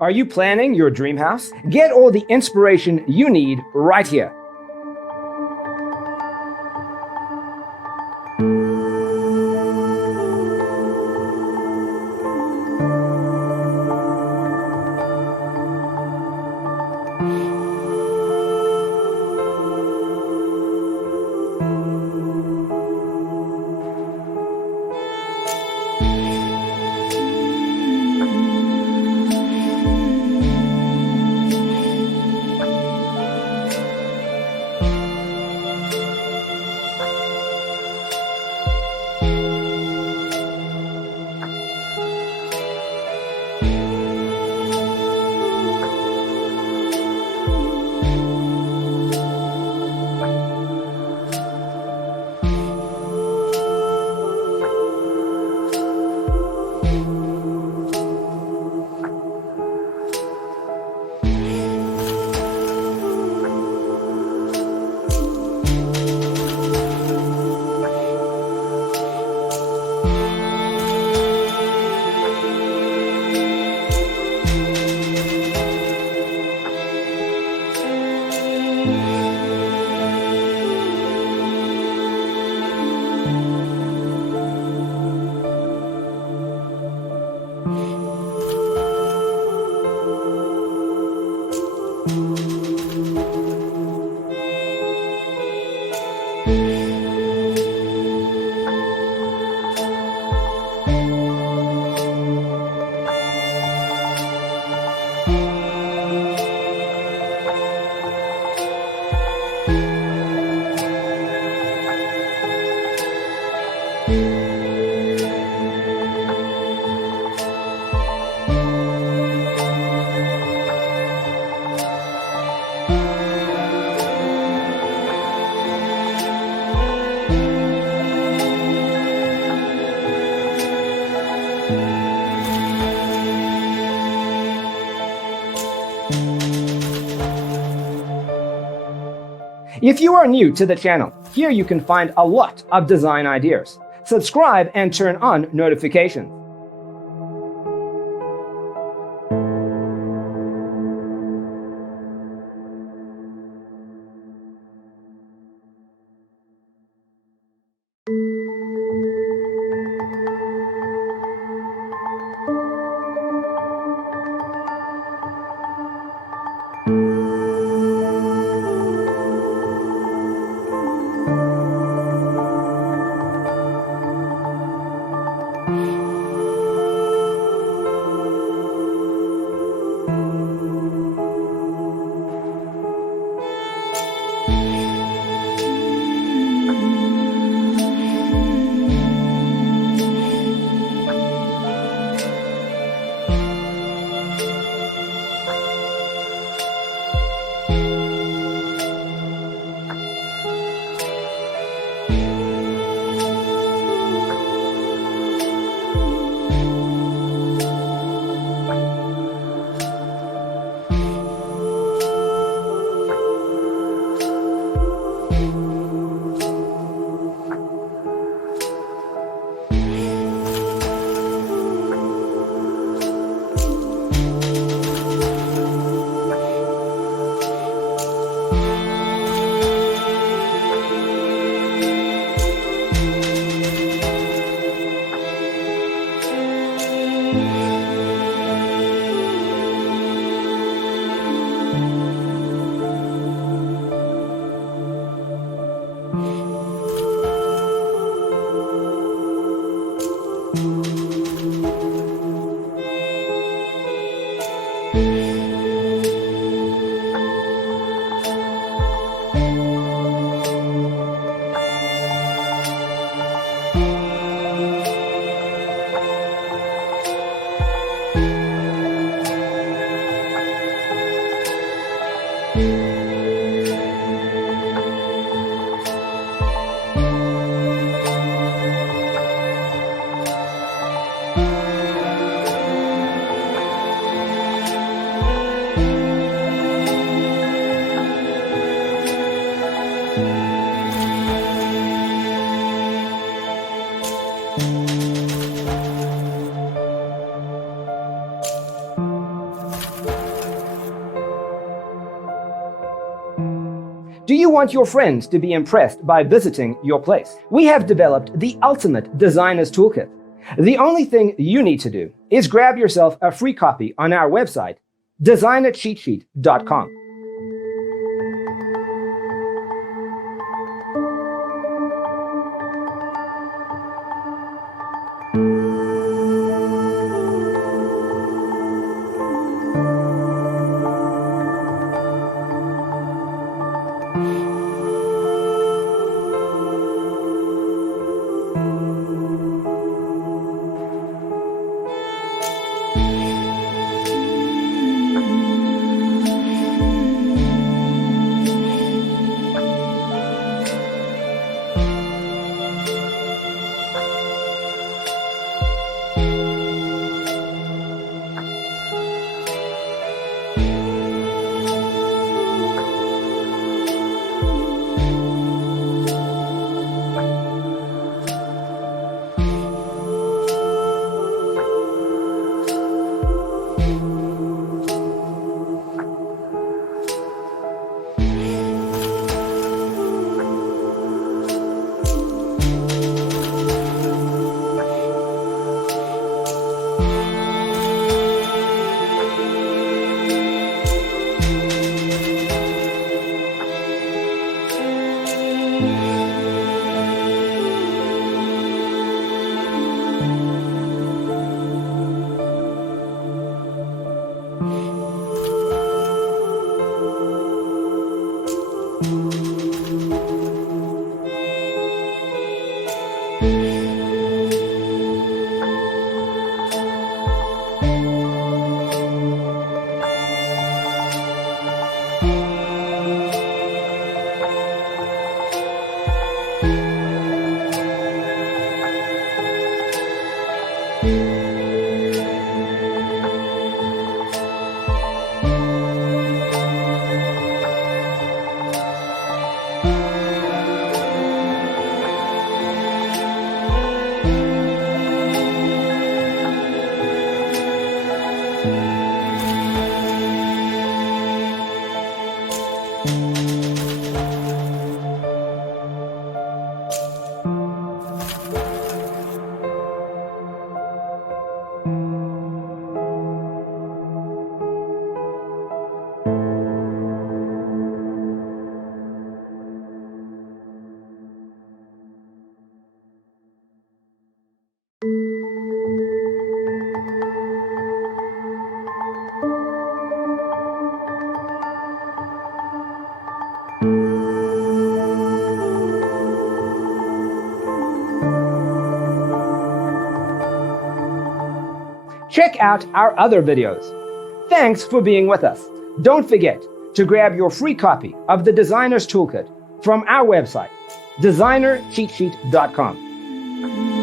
Are you planning your dream house? Get all the inspiration you need right here. If you are new to the channel, here you can find a lot of design ideas. Subscribe and turn on notifications. Do you want your friends to be impressed by visiting your place? We have developed the ultimate designer's toolkit. The only thing you need to do is grab yourself a free copy on our website, designercheatsheet.com. Check out our other videos. Thanks for being with us. Don't forget to grab your free copy of the Designer's Toolkit from our website, designercheatsheet.com.